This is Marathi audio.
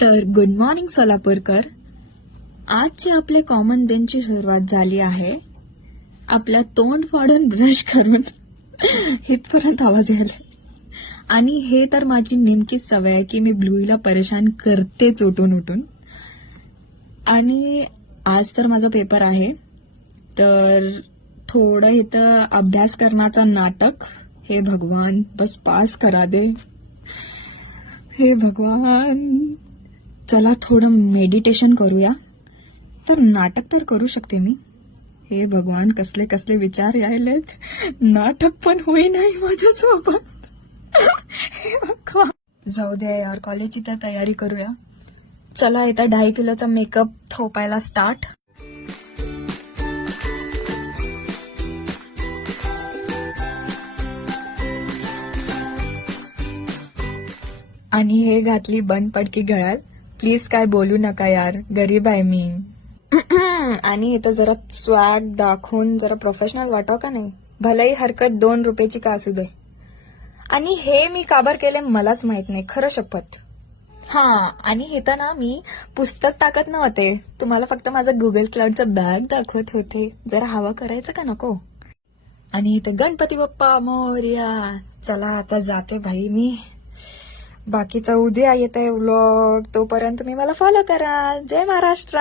तर गुड मॉर्निंग सोलापूरकर. आजचे आपले कॉमन डेची सुरुवात झाली आहे. आपल्या तोंड फाडून ब्रश करून इथपर्यंत आवाज यायला. आणि हे तर माझी नेमकीच सवय आहे की मी ब्लूईला परेशान करतेच उठून उठून. आणि आज तर माझा पेपर आहे, तर थोडं इथं अभ्यास करण्याचा नाटक. हे भगवान बस पास करा दे. हे भगवान, चला थोडं मेडिटेशन करूया. तर नाटक तर करू शकते मी. हे भगवान, कसले कसले विचार यायलेत. नाटक पण होई नाही माझ्यासोबत. हे भगवान, जाऊ द्या यार, कॉलेजची तर तयारी करूया. चला इथं 2.5 किलोचा मेकअप थोपायला स्टार्ट. आणि हे घातली बंद पडकी गळ्यात. प्लीज काय बोलू नका यार, गरीब आहे मी. आणि इथं जरा स्वॅग दाखवून जरा प्रोफेशनल वाटाव का नाही. भलेही हरकत 2 रुपयाची का असू दे. आणि हे मी काबर केले मलाच माहित नाही, खरं शपथ. आणि इथं ना मी पुस्तक टाकत नव्हते, तुम्हाला फक्त माझं गुगल क्लाउडचं बॅग दाखवत होते. जरा हवा करायचं का नको. आणि इथं गणपती बाप्पा मोरया. चला आता जाते भाई मी. बाकीचा उद्या येत आहे व्लॉग, तोपर्यंत तुम्ही मला फॉलो करा. जय महाराष्ट्र.